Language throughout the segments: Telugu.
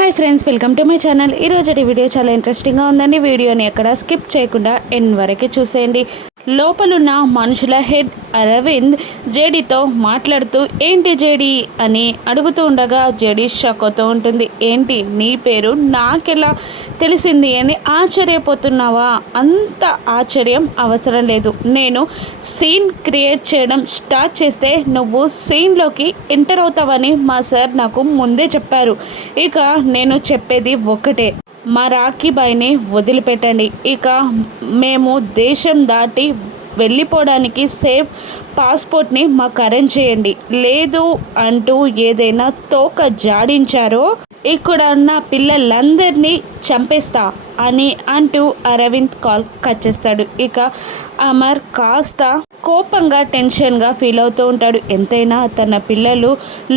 Hi friends, welcome to my channel. ఈరోజు వీడియో చాలా ఇంట్రెస్టింగ్గా ఉందండి. వీడియోని ఎక్కడ స్కిప్ చేయకుండా ఎండ్ వరకు చూసేయండి. లోపలున్న మనుషుల హెడ్ అరవింద్ జేడీతో మాట్లాడుతూ ఏంటి జేడీ అని అడుగుతూ ఉండగా జేడీ షాక్ అవుతూ ఉంటుంది. ఏంటి నీ పేరు నాకెలా తెలిసింది అని ఆశ్చర్యపోతున్నావా? అంత ఆశ్చర్యం అవసరం లేదు. నేను సీన్ క్రియేట్ చేయడం స్టార్ట్ చేస్తే నువ్వు సీన్లోకి ఎంటర్ అవుతావని మా సార్ నాకు ముందే చెప్పారు. ఇక నేను చెప్పేది ఒక్కటే, మా రాఖీ బాయ్ని వదిలిపెట్టండి. ఇక మేము దేశం దాటి వెళ్ళిపోవడానికి సేఫ్ పాస్పోర్ట్ని మాకు అరేంజ్ చేయండి. లేదు అంటూ ఏదైనా తోక జాడించారో ఇక్కడ ఉన్న పిల్లలందరినీ చంపేస్తా అని అంటూ అరవింద్ కాల్ కట్ చేస్తాడు. ఇక అమర్ కాస్త కోపంగా టెన్షన్గా ఫీల్ అవుతూ ఉంటాడు. ఎంతైనా తన పిల్లలు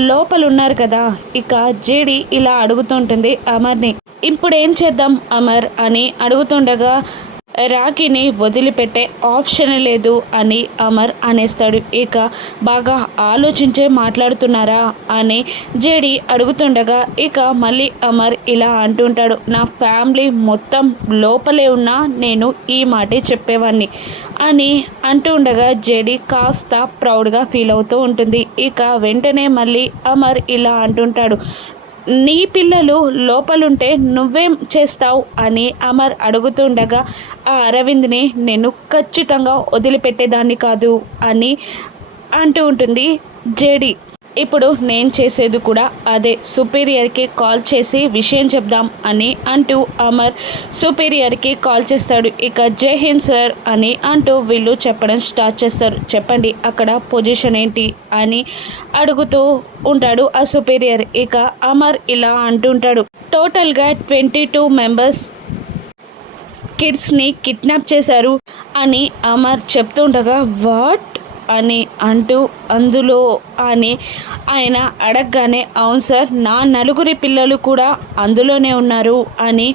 లోపల ఉన్నారు కదా. ఇక జేడీ ఇలా అడుగుతుంటుంది అమర్ని, ఇప్పుడు ఏం చేద్దాం అమర్ అని అడుగుతుండగా రాఖీని వదిలిపెట్టే ఆప్షన్ లేదు అని అమర్ అనేస్తాడు. ఇక బాగా ఆలోచించే మాట్లాడుతున్నారా అని జేడీ అడుగుతుండగా ఇక మళ్ళీ అమర్ ఇలా అంటుంటాడు, నా ఫ్యామిలీ మొత్తం లోపలే ఉన్నా నేను ఈ మాటే చెప్పేవాడిని అని అంటూ ఉండగా జేడీ కాస్త ప్రౌడ్గా ఫీల్ అవుతూ ఉంటుంది. ఇక వెంటనే మళ్ళీ అమర్ ఇలా అంటుంటాడు, నీ పిల్లలు లోపలుంటే నువ్వేం చేస్తావు అని అమర్ అడుగుతుండగా ఆ అరవింద్ని నేను ఖచ్చితంగా వదిలిపెట్టేదాన్ని కాదు అని అంటూ ఉంటుంది జేడీ. ఇప్పుడు నేను చేసేది కూడా అదే, సుపీరియర్కి కాల్ చేసి విషయం చెప్దాం అని అంటూ అమర్ సుపీరియర్కి కాల్ చేస్తాడు. ఇక జై హింద్ సార్ అని అంటూ వీళ్ళు చెప్పడం స్టార్ట్ చేస్తారు. చెప్పండి అక్కడ పొజిషన్ ఏంటి అని అడుగుతూ ఉంటాడు ఆ సుపీరియర్. ఇక అమర్ ఇలా అంటుంటాడు, టోటల్గా 22 మెంబర్స్ కిడ్స్ని కిడ్నాప్ చేశారు అని అమర్ చెప్తుండగా వాట్ అని అంటూ అందులో అని ఆయన అడగగానే అవును సార్, నా 4 పిల్లలు కూడా అందులోనే ఉన్నారు అని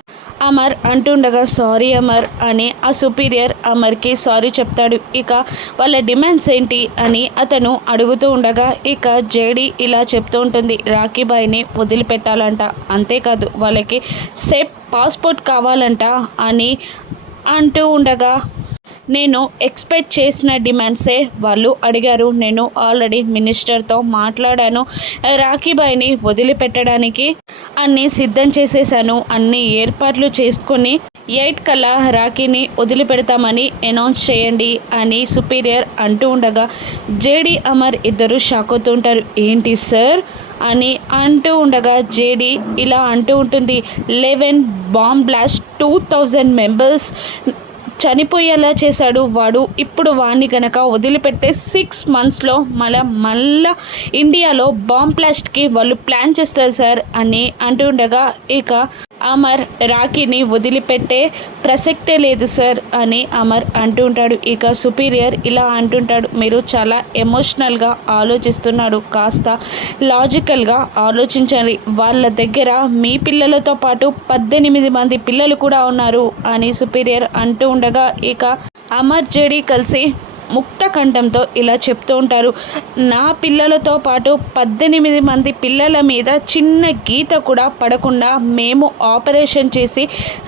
అమర్ అంటుండగా సారీ అమర్ అని ఆ సుపీరియర్ అమర్కి సారీ చెప్తాడు. ఇక వాళ్ళ డిమాండ్స్ ఏంటి అని అతను అడుగుతూ ఉండగా ఇక జేడీ ఇలా చెప్తూ ఉంటుంది, రాఖీ బాయ్ని వదిలిపెట్టాలంట, అంతేకాదు వాళ్ళకి సేఫ్ పాస్పోర్ట్ కావాలంట అని అంటూ ఉండగా నేను ఎక్స్పెక్ట్ చేసిన డిమాండ్సే వాళ్ళు అడిగారు. నేను ఆల్రెడీ మినిస్టర్తో మాట్లాడాను, రాఖీ బాయ్ని వదిలిపెట్టడానికి అన్నీ సిద్ధం చేసేసాను, అన్ని ఏర్పాట్లు చేసుకొని 8 కల్లా రాఖీని వదిలిపెడతామని అనౌన్స్ చేయండి అని సుపీరియర్ అంటూ ఉండగా జేడీ అమర్ ఇద్దరు షాక్ అవుతుంటారు. ఏంటి సార్ అని అంటూ ఉండగా జేడీ ఇలా అంటూ ఉంటుంది, 11 బాంబ్ బ్లాస్ట్ 2000 మెంబర్స్ చనిపోయేలా చేశాడు వాడు. ఇప్పుడు వాడిని కనుక వదిలిపెడితే 6 మంత్స్లో మళ్ళా ఇండియాలో బాంబ్ బ్లాస్ట్కి వాళ్ళు ప్లాన్ చేస్తారు సార్ అని అంటుండగా ఇక అమర్ రాఖీని వదిలిపెట్టే ప్రసక్తే లేదు సార్ అని అమర్ అంటుంటాడు. ఇక సుపీరియర్ ఇలా అంటుంటాడు, మీరు చాలా ఎమోషనల్గా ఆలోచిస్తున్నాడు, కాస్త లాజికల్గా ఆలోచించాలి. వాళ్ళ దగ్గర మీ పిల్లలతో పాటు 18 మంది పిల్లలు కూడా ఉన్నారు అని సుపీరియర్ అంటూ ఉండగా ఇక అమర్ జేడీ కలిసి ముక్త కంఠంతో ఇలా చెప్తూ ఉంటారు, నా పిల్లలతో పాటు 18 మంది పిల్లల మీద చిన్న గీత కూడా పడకుండా మేము ఆపరేషన్ చేసి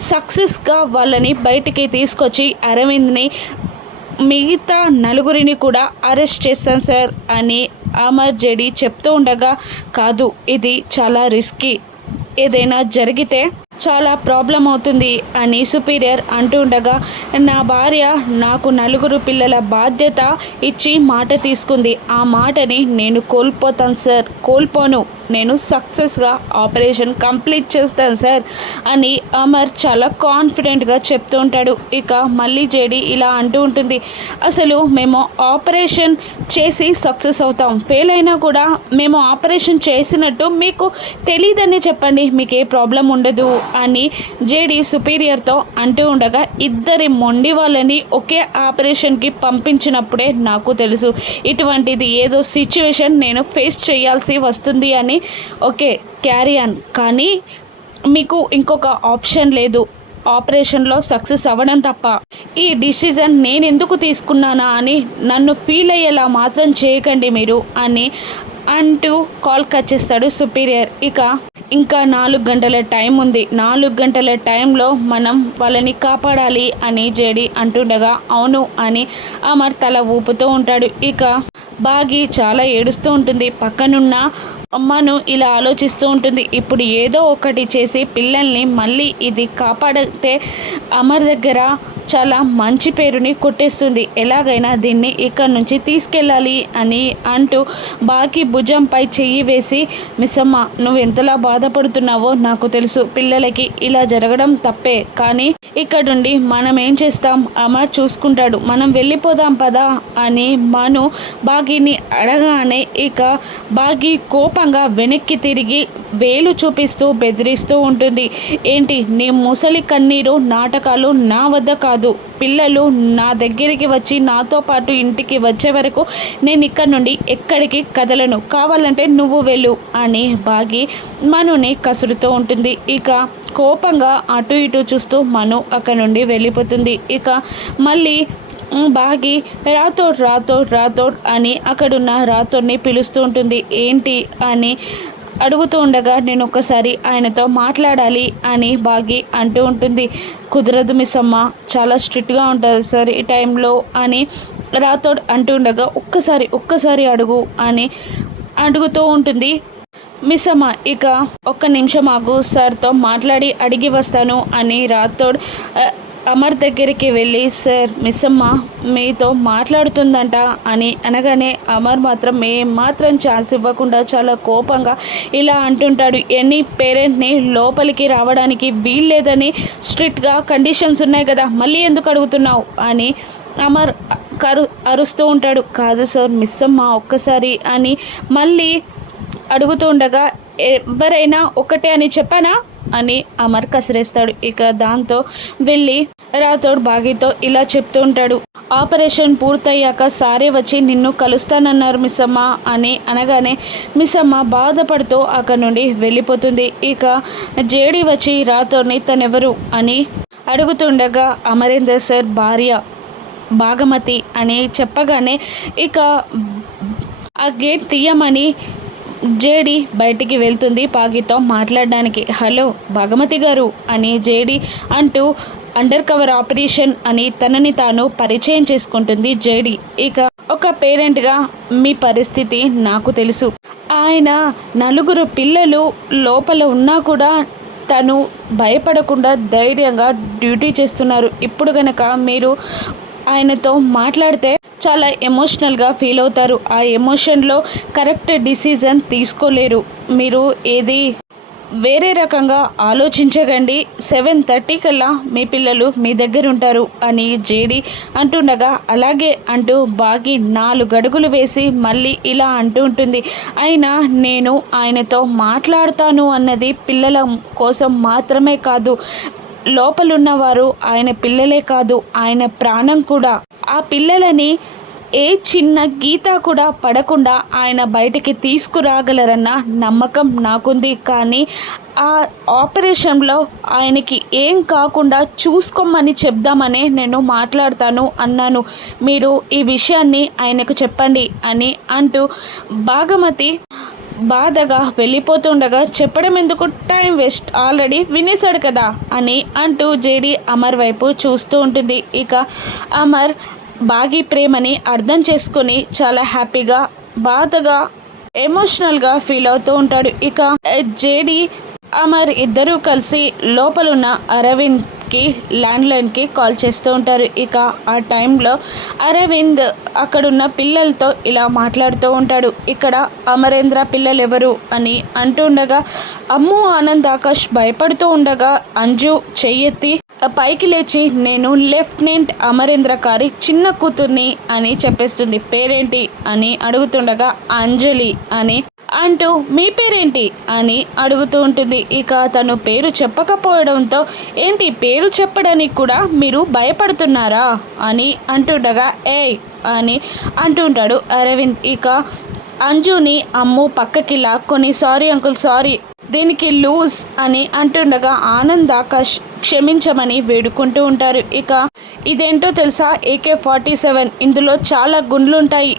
సక్సెస్గా వాళ్ళని బయటికి తీసుకొచ్చి అరవింద్ని మిగతా 4 కూడా అరెస్ట్ చేస్తాను సార్ అని అమర్ జేడీ చెప్తూ ఉండగా కాదు, ఇది చాలా రిస్కీ, ఏదైనా జరిగితే చాలా ప్రాబ్లం అవుతుంది అని సుపీరియర్ అంటూ ఉండగా నా భార్య నాకు 4 పిల్లల బాధ్యత ఇచ్చి మాట తీసుకుంది, ఆ మాటని నేను కోల్పోతాను సార్, కోల్పోను, నేను సక్సెస్గా ఆపరేషన్ కంప్లీట్ చేస్తాను సార్ అని అమర్ చాలా కాన్ఫిడెంట్గా చెప్తూ ఉంటాడు. ఇక మళ్ళీ జేడీ ఇలా అంటూ ఉంటుంది, అసలు మేము ఆపరేషన్ చేసి సక్సెస్ అవుతాం, ఫెయిల్ అయినా కూడా మేము ఆపరేషన్ చేసినట్టు మీకు తెలియదని చెప్పండి, మీకు ఏ ప్రాబ్లం ఉండదు అని జేడీ సుపీరియర్తో అంటూ ఉండగా ఇద్దరి మొండి వాళ్ళని ఒకే ఆపరేషన్కి పంపించినప్పుడే నాకు తెలుసు ఇటువంటిది ఏదో సిచ్యువేషన్ నేను ఫేస్ చేయాల్సి వస్తుంది అని. ఓకే క్యారీ ఆన్, కానీ మీకు ఇంకొక ఆప్షన్ లేదు, ఆపరేషన్లో సక్సెస్ అవ్వడం తప్ప. ఈ డిసిజన్ నేను ఎందుకు తీసుకున్నానా అని నన్ను ఫీల్ అయ్యేలా మాత్రం చేయకండి మీరు అని అంటూ కాల్ కట్ చేస్తాడు సుపీరియర్. ఇక ఇంకా 4 గంటల టైం ఉంది, 4 గంటల టైంలో మనం వాళ్ళని కాపాడాలి అని జేడి అంటుండగా అవును అని అమర్ తల ఊపుతూ ఉంటాడు. ఇక బాగి చాలా ఏడుస్తూ ఉంటుంది. పక్కనున్న అమ్మను ఇలా ఆలోచిస్తూ ఉంటుంది. ఇప్పుడు ఏదో ఒకటి చేసి పిల్లల్ని మళ్ళీ ఇది కాపాడితే అమర్ దగ్గర చాలా మంచి పేరుని కొట్టేస్తుంది. ఎలాగైనా దీన్ని ఇక్కడి నుంచి తీసుకెళ్ళాలి అని అంటూ బాకి భుజంపై చెయ్యి వేసి, మిస్సమ్మ నువ్వు ఎంతలా బాధపడుతున్నావో నాకు తెలుసు. పిల్లలకి ఇలా జరగడం తప్పే, కానీ ఇక్కడుండి మనం ఏం చేస్తాం, అమర్ చూసుకుంటాడు, మనం వెళ్ళిపోదాం పదా అని మను బాగిని అడగానే ఇక బాగి కోపంగా వెనక్కి తిరిగి వేలు చూపిస్తూ బెదిరిస్తూ ఉంటుంది. ఏంటి నీ ముసలి కన్నీరు నాటకాలు నా వద్ద కాదు. పిల్లలు నా దగ్గరికి వచ్చి నాతో పాటు ఇంటికి వచ్చే వరకు నేను ఇక్కడ నుండి ఎక్కడికి కదలను. కావాలంటే నువ్వు వెళ్ళు అని బాగి మనుని కసురుతూ ఉంటుంది. ఇక కోపంగా అటు ఇటు చూస్తూ మను అక్కడ నుండి వెళ్ళిపోతుంది. ఇక మళ్ళీ బాగి రాథోడ్ అని అక్కడున్న రాథోడ్ని పిలుస్తూ ఉంటుంది. ఏంటి అని అడుగుతూ ఉండగా నేను ఒక్కసారి ఆయనతో మాట్లాడాలి అని బాగి అంటూ ఉంటుంది. కుదరదు మిస్సమ్మ, చాలా స్ట్రిక్ట్గా ఉంటుంది సార్ ఈ టైంలో అని రాథోడ్ అంటూ ఉండగా ఒక్కసారి అడుగు అని అడుగుతూ ఉంటుంది మిస్సమ్మ. ఇక ఒక్క నిమిషం ఆగు, సార్తో మాట్లాడి అడిగి వస్తాను అని రాథోడ్ అమర్ దగ్గరికి వెళ్ళి, సార్ మిస్సమ్మ మీతో మాట్లాడుతుందంట అని అనగానే అమర్ మాత్రం ఛాన్స్ ఇవ్వకుండా చాలా కోపంగా ఇలా అంటుంటాడు. ఎనీ పేరెంట్ని లోపలికి రావడానికి వీల్లేదని స్ట్రిక్ట్గా కండిషన్స్ ఉన్నాయి కదా, మళ్ళీ ఎందుకు అడుగుతున్నావు అని అమర్ అరుస్తూ ఉంటాడు. కాదు సార్ మిస్సమ్మ ఒక్కసారి అని మళ్ళీ అడుగుతూ ఉండగా ఎవరైనా ఒకటే అని చెప్పానా అని అమర్ కసిరేస్తాడు. ఇక దాంతో వెళ్ళి రాథోడ్ బాగితో ఇలా చెప్తూ ఉంటాడు. ఆపరేషన్ పూర్తయ్యాక సారే వచ్చి నిన్ను కలుస్తానన్నారు మిస్సమ్మ అని అనగానే మిస్సమ్మ బాధపడుతూ అక్కడి నుండి వెళ్ళిపోతుంది. ఇక జేడి వచ్చి రాథోడ్ని తనెవరు అని అడుగుతుండగా అమరేందర్ సార్ భార్య భాగమతి అని చెప్పగానే ఇక ఆ గేట్ తీయమని జేడి బయటికి వెళ్తుంది బాగితో మాట్లాడడానికి. హలో భాగమతి గారు అని జేడి అంటూ అండర్ కవర్ ఆపరేషన్ అని తనని తాను పరిచయం చేసుకుంటుంది జేడి. ఇక ఒక పేరెంట్గా మీ పరిస్థితి నాకు తెలుసు. ఆయన 4 పిల్లలు లోపల ఉన్నా కూడా తను భయపడకుండా ధైర్యంగా డ్యూటీ చేస్తున్నారు. ఇప్పుడు కనుక మీరు ఆయనతో మాట్లాడితే చాలా ఎమోషనల్గా ఫీల్ అవుతారు. ఆ ఎమోషన్లో కరెక్ట్ డిసిజన్ తీసుకోలేరు. మీరు ఏది వేరే రకంగా ఆలోచించకండి. 7:30 కల్లా మీ పిల్లలు మీ దగ్గర ఉంటారు అని జేడి అంటుండగా అలాగే అంటూ బాగి 4 అడుగులు వేసి మళ్ళీ ఇలా అంటూ ఉంటుంది. అయినా నేను ఆయనతో మాట్లాడతాను అన్నది పిల్లల కోసం మాత్రమే కాదు, లోపలున్నవారు ఆయన పిల్లలే కాదు, ఆయన ప్రాణం కూడా. ఆ పిల్లలని ఏ చిన్న గీత కూడా పడకుండా ఆయన బయటికి తీసుకురాగలరన్న నమ్మకం నాకుంది. కానీ ఆ ఆపరేషన్లో ఆయనకి ఏం కాకుండా చూసుకోమని చెప్దామనే నేను మాట్లాడతాను అన్నాను. మీరు ఈ విషయాన్ని ఆయనకు చెప్పండి అని అంటూ భాగమతి బాధగా వెళ్ళిపోతుండగా చెప్పడం ఎందుకు, టైం వేస్ట్, ఆల్రెడీ వినేశాడు కదా అని అంటూ జేడి అమర్ వైపు చూస్తూ ఉంటుంది. ఇక అమర్ బాగి ప్రేమని అర్థం చేసుకొని చాలా హ్యాపీగా బాధగా ఎమోషనల్గా ఫీల్ అవుతూ ఉంటాడు. ఇక జేడి అమర్ ఇద్దరూ కలిసి లోపలున్న అరవింద్కి ల్యాండ్లైన్కి కాల్ చేస్తూ ఉంటారు. ఇక ఆ టైంలో అరవింద్ అక్కడున్న పిల్లలతో ఇలా మాట్లాడుతూ ఉంటాడు. ఇక్కడ అమరేంద్ర పిల్లలు ఎవరు అని అంటూ ఉండగా అమ్ము ఆనంద్ ఆకాష్ భయపడుతూ ఉండగా అంజు చెయ్యెత్తి పైకి లేచి నేను లెఫ్టినెంట్ అమరేంద్ర గారి చిన్న కూతుర్ని అని చెప్పేస్తుంది. పేరేంటి అని అడుగుతుండగా అంజలి అని అంటూ మీ పేరేంటి అని అడుగుతూ ఉంటుంది. ఇక తను పేరు చెప్పకపోవడంతో ఏంటి పేరు చెప్పడానికి కూడా మీరు భయపడుతున్నారా అని అంటుండగా ఏయ్ అని అంటుంటాడు అరవింద్. ఇక అంజుని అమ్ము పక్కకి లాక్కొని సారీ అంకుల్ సారీ దీనికి లూజ్ అని అంటుండగా ఆనంద్ ఆకాష్ క్షమించమని వేడుకుంటూ ఉంటారు. ఇక ఇదేంటో తెలుసా, AK-47 ఇందులో చాలా గుండ్లుంటాయి,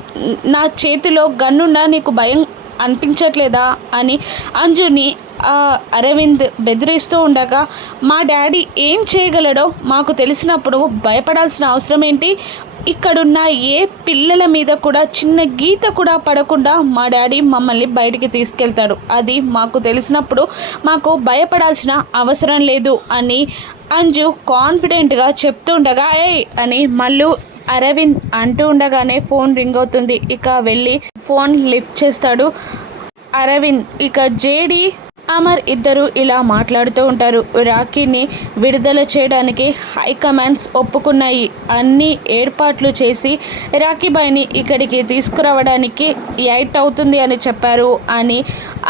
నా చేతిలో గన్నున్నా నీకు భయం అనిపించట్లేదా అని అంజుని అరవింద్ బెదిరిస్తూ ఉండగా మా డాడీ ఏం చేయగలడో మాకు తెలిసినప్పుడు భయపడాల్సిన అవసరం ఏంటి? ఇక్కడున్న ఏ పిల్లల మీద కూడా చిన్న గీత కూడా పడకుండా మా డాడీ మమ్మల్ని బయటికి తీసుకెళ్తాడు. అది మాకు తెలిసినప్పుడు మాకు భయపడాల్సిన అవసరం లేదు అని అంజు కాన్ఫిడెంట్గా చెప్తూ ఉండగా అని మళ్ళీ అరవింద్ అంటూ ఉండగానే ఫోన్ రింగ్ అవుతుంది. ఇక వెళ్ళి ఫోన్ లిఫ్ట్ చేస్తాడు అరవింద్. ఇక జేడి అమర్ ఇద్దరు ఇలా మాట్లాడుతూ ఉంటారు. రాఖీని విడుదల చేయడానికి హైకమాండ్స్ ఒప్పుకున్నాయి. అన్ని ఏర్పాట్లు చేసి రాఖీబాయిని ఇక్కడికి తీసుకురావడానికి 8 అవుతుంది అని చెప్పారు అని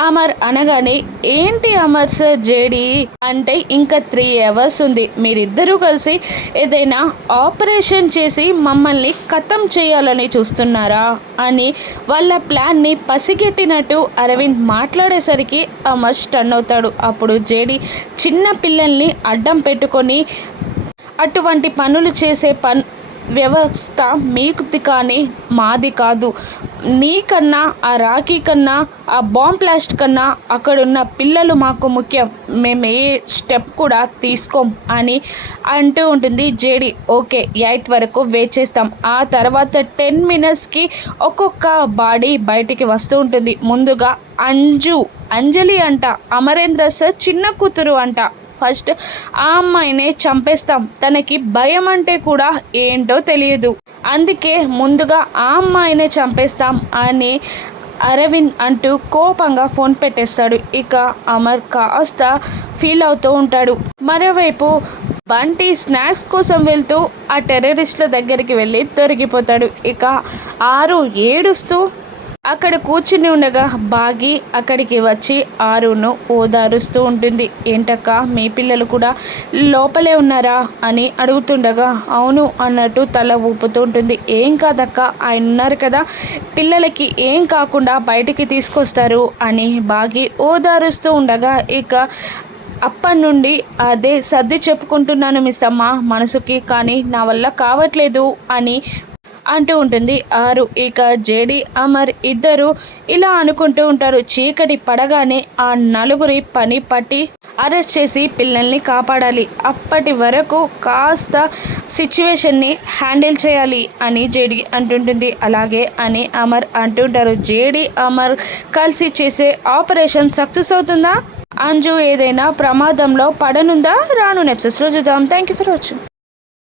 అమర్ అనగానే, ఏంటి అమర్ సార్ జేడి అంటే ఇంకా 3 అవర్స్ ఉంది, మీరిద్దరూ కలిసి ఏదైనా ఆపరేషన్ చేసి మమ్మల్ని ఖతం చేయాలని చూస్తున్నారా అని వాళ్ళ ప్లాన్ని పసిగట్టినట్టు అరవింద్ మాట్లాడేసరికి అమర్ స్టన్ అవుతాడు. అప్పుడు జేడి చిన్న పిల్లల్ని అడ్డం పెట్టుకొని అటువంటి పనులు చేసే వ్యవస్థ మీకుది కానీ మాది కాదు. నీకన్నా ఆ రాఖీ కన్నా ఆ బాంబ్ బ్లాస్ట్ కన్నా అక్కడున్న పిల్లలు మాకు ముఖ్యం. మేము ఏ స్టెప్ కూడా తీసుకోం అని అంటూ ఉంటుంది జేడి. ఓకే 8 వరకు వెయిట్ చేస్తాం. ఆ తర్వాత 10 మినిట్స్కి ఒక్కొక్క బాడీ బయటికి వస్తూ ఉంటుంది. ముందుగా అంజలి అంట, అమరేంద్ర సార్ చిన్న కూతురు అంట. ఫస్ట్ ఆ అమ్మాయినే చంపేస్తాం, తనకి భయం అంటే కూడా ఏంటో తెలియదు, అందుకే ముందుగా ఆ అమ్మాయినే చంపేస్తాం అని అరవింద్ అంటూ కోపంగా ఫోన్ పెట్టేస్తాడు. ఇక అమర్ కాస్త ఫీల్ అవుతూ ఉంటాడు. మరోవైపు బంటి స్నాక్స్ కోసం వెళ్తూ ఆ టెర్రరిస్టుల దగ్గరికి వెళ్ళి దొరికిపోతాడు. ఇక 6 ఏడుస్తూ అక్కడ కూర్చుని ఉండగా బాగి అక్కడికి వచ్చి ఆరును ఓదారుస్తూ ఉంటుంది. ఏంటక్క మీ పిల్లలు కూడా లోపలే ఉన్నారా అని అడుగుతుండగా అవును అన్నట్టు తల ఊపుతూ ఉంటుంది. ఏం కాదక్క, ఆయన ఉన్నారు కదా, పిల్లలకి ఏం కాకుండా బయటికి తీసుకొస్తారు అని బాగి ఓదారుస్తూ ఉండగా ఇక అప్పటి నుండి అదే సర్ది చెప్పుకుంటున్నాను మిస్ అమ్మ మనసుకి, కానీ నా వల్ల కావట్లేదు అని అంటూ ఉంటుంది 6. ఇక జేడి అమర్ ఇద్దరు ఇలా అనుకుంటూ ఉంటారు. చీకటి పడగానే ఆ 4 పని పట్టి అరెస్ట్ చేసి పిల్లల్ని కాపాడాలి, అప్పటి వరకు కాస్త సిచ్యువేషన్ని హ్యాండిల్ చేయాలి అని జేడి అంటుంటుంది. అలాగే అని అమర్ అంటుంటారు. జేడి అమర్ కలిసి చేసే ఆపరేషన్ సక్సెస్ అవుతుందా? అంజు ఏదైనా ప్రమాదంలో పడనుందా? రాను ఎపిసోడ్స్లో చూద్దాం. Thank you for watching.